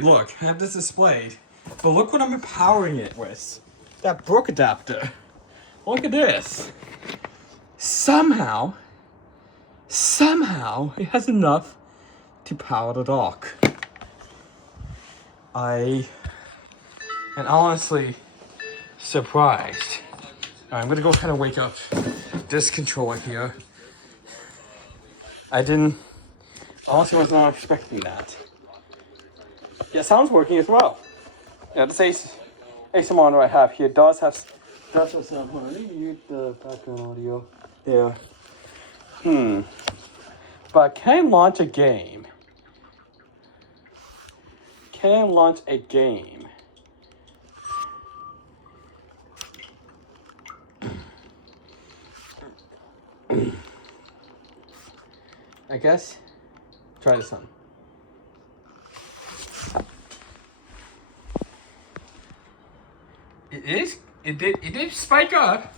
Look, I have this displayed, but look what I'm powering it with. That Brook adapter. Look at this. Somehow, it has enough to power the dock. I am honestly surprised. Alright, I'm gonna go kind of wake up this controller here. I honestly was not expecting that. Yeah, sound's working as well. Yeah, this AC monitor I have here does have sound. Hold on, let me mute the background audio. There. But can I launch a game? Can I launch a game? I guess. Try this one. It did spike up.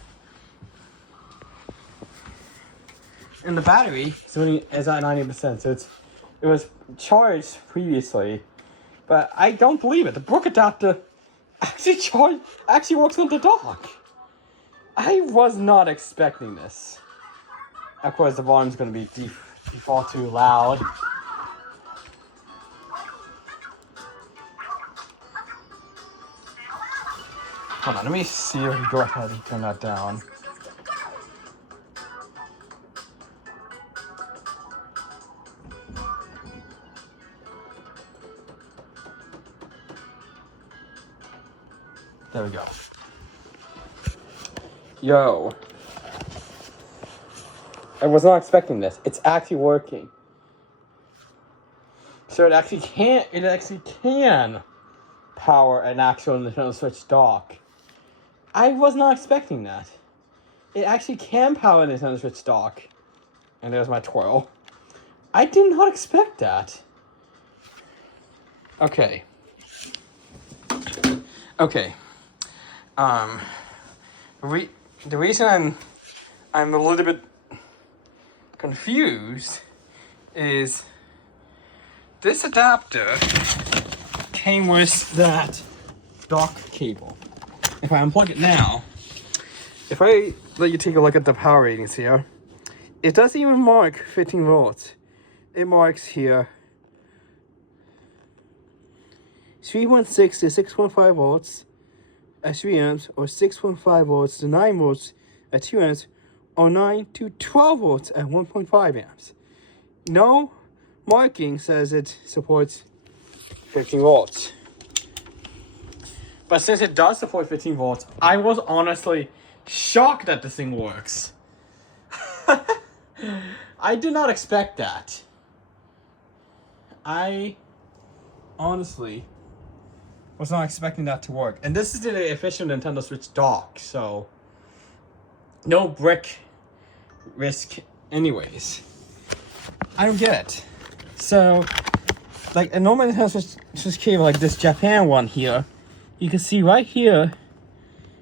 And the battery is at 90%, so it was charged previously. But I don't believe it. The Brook adapter actually works on the dock. I was not expecting this. Of course, the volume's going to be default too loud. Hold on, let me see if we go ahead and turn that down. There we go. Yo. I was not expecting this. It's actually working. So it actually can power an actual Nintendo Switch dock. I was not expecting that. It actually can power a Nintendo Switch dock. And there's my twirl. I did not expect that. Okay. The reason I'm a little bit confused is this adapter came with that dock cable. If I unplug it now, if I let you take a look at the power ratings here, it doesn't even mark 15 volts. It marks here 3.6 to 6.5 volts at 3 amps, or 6.5 volts to 9 volts at 2 amps, or 9 to 12 volts at 1.5 amps. No marking says it supports 15 volts. But since it does support 15 volts, I was honestly shocked that this thing works. I did not expect that. I honestly was not expecting that to work. And this is the official Nintendo Switch dock, so no brick risk anyways. I don't get it. So, like a normal Nintendo Switch cable like this Japan one here, you can see right here,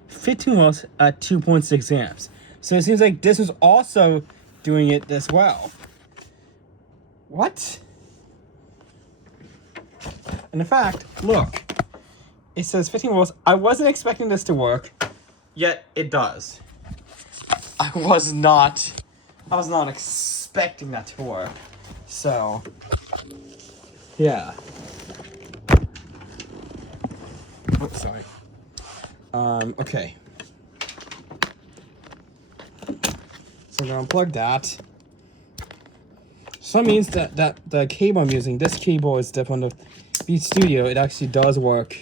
15 volts at 2.6 amps. So it seems like this was also doing it as well. What? And in fact, look. It says 15 volts. I wasn't expecting this to work, yet it does. I was not expecting that to work. So, yeah. Oops, sorry. Okay. So I'm gonna unplug that. So that means that the cable I'm using, this cable is from the Beat Studio, it actually does work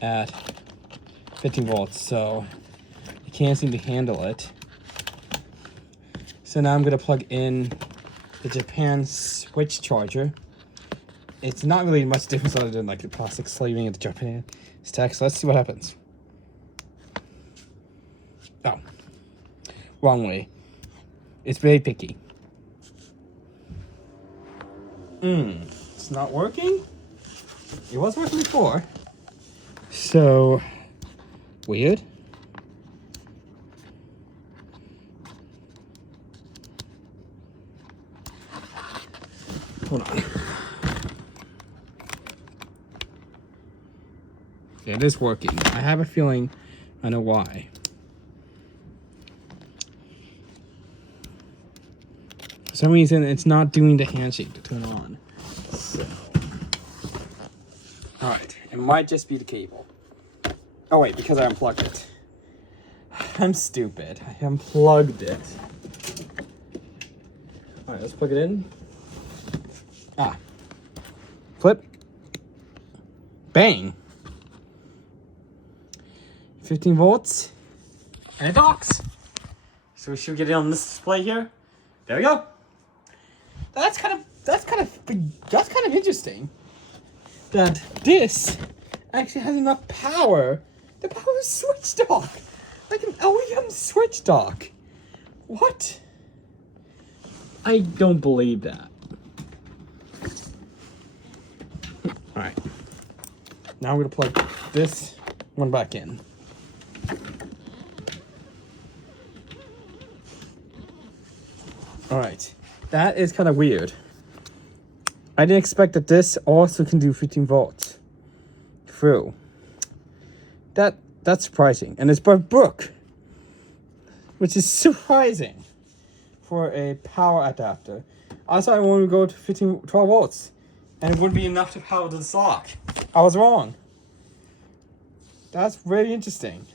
at 15 volts, so I can't seem to handle it. So now I'm gonna plug in the Japan Switch charger. It's not really much difference other than like the plastic sleeving of the Japan stack, so let's see what happens. Oh, wrong way. It's very picky. It's not working? It was working before. So, weird. Hold on. It is working. I have a feeling I know why. For some reason, it's not doing the handshake to turn on. So. Alright, it might just be the cable. Oh wait, because I unplugged it. I'm stupid. I unplugged it. Alright, let's plug it in. Ah. Flip. Bang. 15 volts. And it docks. So we should get it on this display here. There we go. That's kind of interesting. That this actually has enough power to power a switch dock. Like an OEM switch dock. What? I don't believe that. Alright. Now we're gonna plug this one back in. Alright. That is kind of weird. I didn't expect that this also can do 15 volts through. That's surprising. And it's by Brook, which is surprising for a power adapter. Also, I wanted to go to 12 volts, and it wouldn't be enough to power the sock. I was wrong. That's really interesting.